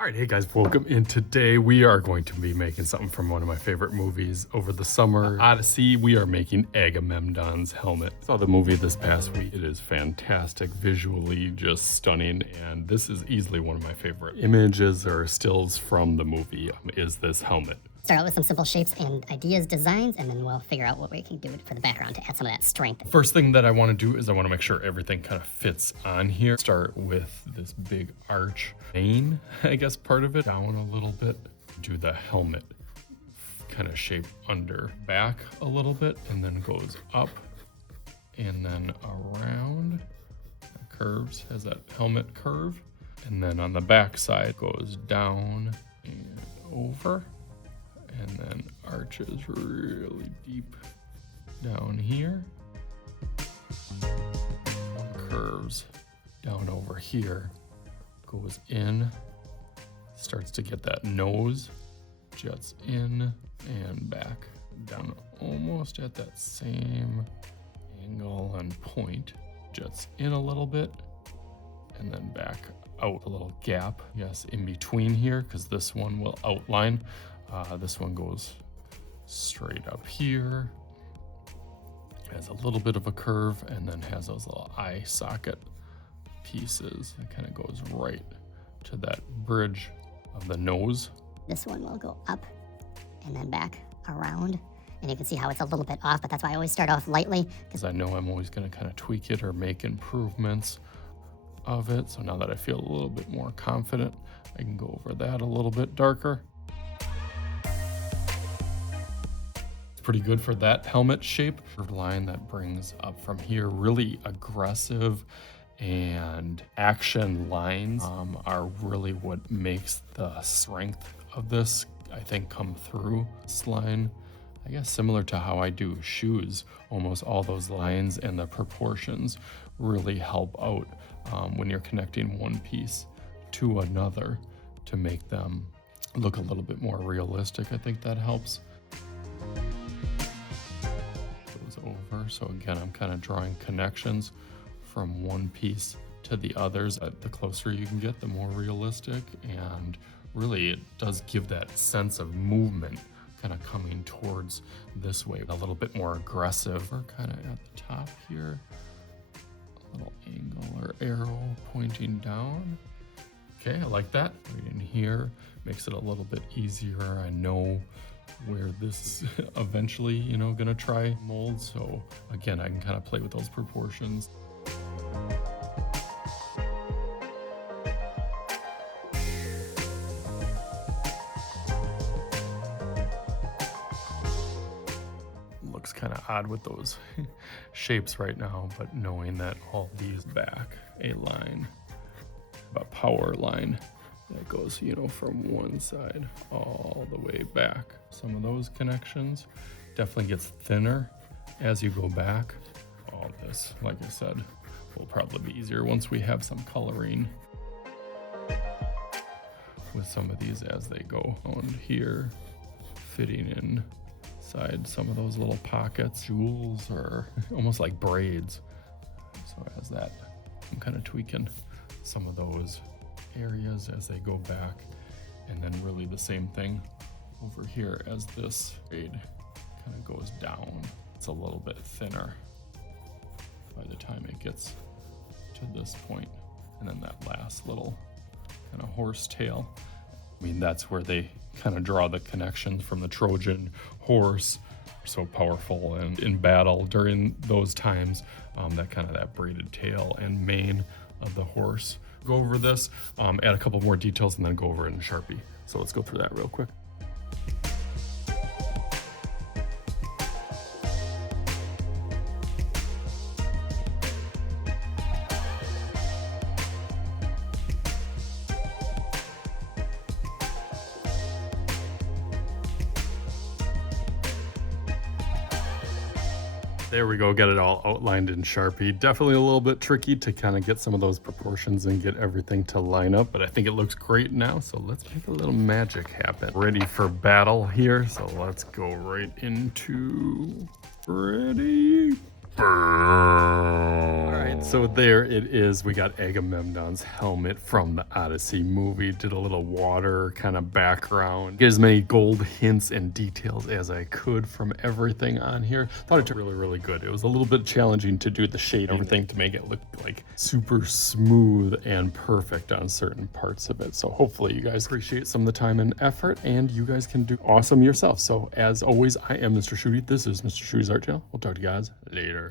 All right, hey guys, welcome in. Today we are going to be making something from one of my favorite movies over the summer, Odyssey. We are making Agamemnon's helmet. Saw the movie this past week. It is fantastic, visually just stunning, and this is easily one of my favorite images or stills from the movie is this helmet. Start out with some simple shapes and ideas, designs, and then we'll figure out what we can do for the background to add some of that strength. First thing that I want to do is I want to make sure everything kind of fits on here. Start with this big arch mane, I guess part of it, down a little bit. Do the helmet kind of shape under back a little bit, and then goes up and then around. It curves, has that helmet curve. And then on the back side goes down and over. And then arches really deep down here. Curves down over here, goes in, starts to get that nose, jets in and back, down almost at that same angle and point, jets in a little bit, and then back out a little gap, yes, in between here, because this one will outline. This one goes straight up here, has a little bit of a curve, and then has those little eye socket pieces. It kind of goes right to that bridge of the nose. This one will go up and then back around. And you can see how it's a little bit off, but that's why I always start off lightly. Because I know I'm always going to kind of tweak it or make improvements of it. So now that I feel a little bit more confident, I can go over that a little bit darker. Pretty good for that helmet shape. Curved line that brings up from here, really aggressive and action lines are really what makes the strength of this, I think, come through this line. I guess similar to how I do shoes, almost all those lines and the proportions really help out when you're connecting one piece to another to make them look a little bit more realistic. I think that helps. Over. So again, I'm kind of drawing connections from one piece to the others. The closer you can get, the more realistic, and really it does give that sense of movement kind of coming towards this way, a little bit more aggressive. We're kind of at the top here, a little angle or arrow pointing down. Okay, I like that. Right in here makes it a little bit easier. I know where this eventually, gonna try mold. So again, I can kind of play with those proportions. Looks kind of odd with those shapes right now, but knowing that all these back a line, a power line that goes, from one side all the way back. Some of those connections definitely gets thinner as you go back. All this, like I said, will probably be easier once we have some coloring with some of these as they go on here, fitting inside some of those little pockets, jewels, or almost like braids. So as that, I'm kind of tweaking some of those areas as they go back, and then really the same thing over here as this braid kind of goes down. It's a little bit thinner by the time it gets to this point, and then that last little kind of horse tail. I mean, that's where they kind of draw the connections from the Trojan horse, so powerful and in battle during those times. That braided tail and mane of the horse. Go over this, add a couple more details, and then go over it in Sharpie. So let's go through that real quick. There we go, get it all outlined in Sharpie. Definitely a little bit tricky to kind of get some of those proportions and get everything to line up, but I think it looks great now, so let's make a little magic happen. Ready for battle here, so let's go right into ready. Alright, so there it is. We got Agamemnon's helmet from the Odyssey movie. Did a little water kind of background. Get as many gold hints and details as I could from everything on here. Thought it turned really, really good. It was a little bit challenging to do the shade and everything to make it look like super smooth and perfect on certain parts of it. So hopefully you guys appreciate some of the time and effort, and you guys can do awesome yourself. So as always, I am Mr. Shooty. This is Mr. Shooty's Art Channel. We'll talk to you guys later.